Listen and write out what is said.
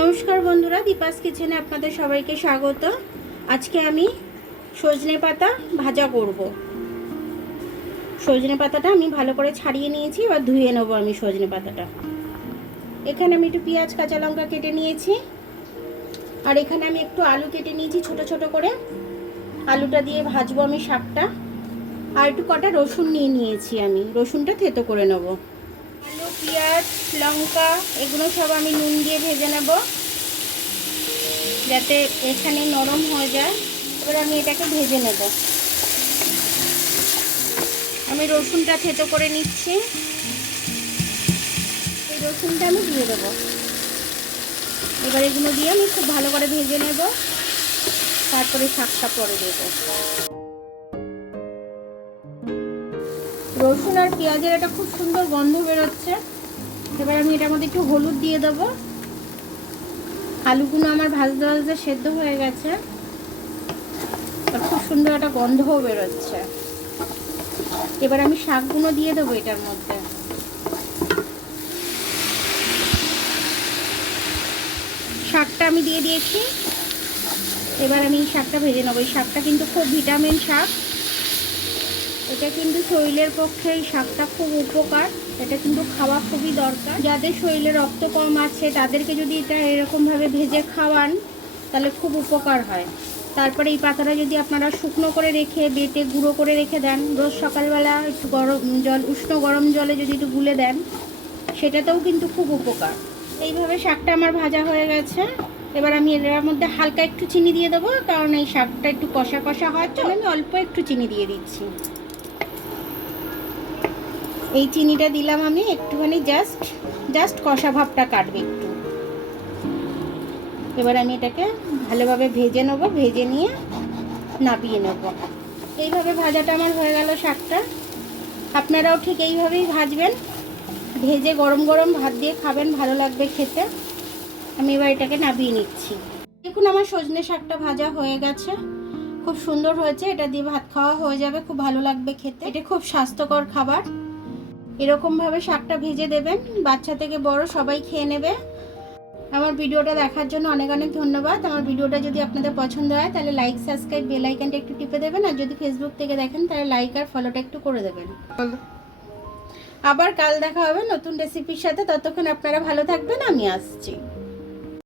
নমস্কার বন্ধুরা, দীপাস কিচেনে আপনাদের সবাইকে স্বাগত। আজকে আমি সজনে পাতা ভাজা করব। সজনে পাতাটা আমি ভালো করে ছাড়িয়ে নিয়েছি, এবার ধুয়ে নেব আমি সজনে পাতাটা। এখানে আমি একটু পেঁয়াজ কাঁচা লঙ্কা কেটে নিয়েছি, আর এখানে আমি একটু আলু কেটে নিয়েছি ছোট ছোট করে। আলুটা দিয়ে ভাজবো আমি শাকটা। আর একটু কটা রসুন নিয়ে নিয়েছি, আমি রসুনটা থেতো করে নেব। আলু, পেঁয়াজ, লঙ্কা এগুলো সব আমি নুন দিয়ে ভেজে নেব যাতে এখানে নরম হয়ে যায়। এবার আমি এটাকে ভেজে নেব। আমি রসুনটা থেতো করে নিচ্ছি। এই রসুনটা আমি দিয়ে দেবো। এবার এগুলো দিয়ে আমি খুব ভালো করে ভেজে নেব, তারপরে শাকটা পরে দেব। রসুন আর পেঁয়াজের একটা খুব সুন্দর গন্ধ বেরোচ্ছে। এবার আমি এটার মধ্যে একটু হলুদ দিয়ে দেবো। আলুগুলো আমার ভাজতে ভাজতে সেদ্ধ হয়ে গেছে, আর খুব সুন্দর একটা গন্ধও বেরোচ্ছে। এবার আমি শাকগুলো দিয়ে দেবো এটার মধ্যে। শাকটা আমি দিয়ে দিয়েছি। এবার আমি শাকটা ভেজে নেবো। এই শাকটা কিন্তু খুব ভিটামিন শাক, এটা কিন্তু শরীরের পক্ষে এই শাকটা খুব উপকার। এটা কিন্তু খাওয়া খুবই দরকার। যাদের শরীরে রক্ত কম আছে তাদেরকে যদি এটা এরকমভাবে ভেজে খাওয়ান তাহলে খুব উপকার হয়। তারপরে এই পাতাটা যদি আপনারা শুকনো করে রেখে বেটে গুঁড়ো করে রেখে দেন, রোজ সকালবেলা একটু উষ্ণ গরম জলে যদি একটু গুলে দেন, সেটাতেও কিন্তু খুব উপকার। এইভাবে শাকটা আমার ভাজা হয়ে গেছে। এবার আমি এর মধ্যে হালকা একটু চিনি দিয়ে দেবো, কারণ এই শাকটা একটু কষা কষা হওয়ার জন্য আমি অল্প একটু চিনি দিয়ে দিচ্ছি। এই চিনিটা দিলাম আমি একটুখানি, জাস্ট কষা ভাবটা কাটবে একটু। এবার আমি এটাকে ভালোভাবে ভেজে নেবো, ভেজে নিয়ে নামিয়ে নেব। এইভাবে ভাজাটা আমার হয়ে গেল শাকটা। আপনারাও ঠিক এইভাবেই ভাজবেন, ভেজে গরম গরম ভাত দিয়ে খাবেন, ভালো লাগবে খেতে। আমি এবার এটাকে নামিয়ে নিচ্ছি। দেখুন আমার সজনে শাকটা ভাজা হয়ে গেছে, খুব সুন্দর হয়েছে। এটা দিয়ে ভাত খাওয়া হয়ে যাবে, খুব ভালো লাগবে খেতে। এটা খুব স্বাস্থ্যকর খাবার। এরকমভাবে শাকটা ভেজে দেবেন, বাচ্চা থেকে বড় সবাই খেয়ে নেবে। আমার ভিডিওটা দেখার জন্য অনেক অনেক ধন্যবাদ। আমার ভিডিওটা যদি আপনাদের পছন্দ হয় তাহলে লাইক, সাবস্ক্রাইব, বেল আইকনটা একটু টিপে দেবেন। আর যদি ফেসবুক থেকে দেখেন তাহলে লাইক আর ফলোটা একটু করে দেবেন। আবার কাল দেখা হবে নতুন রেসিপির সাথে। ততক্ষণ আপনারা ভালো থাকবেন, আমি আসছি।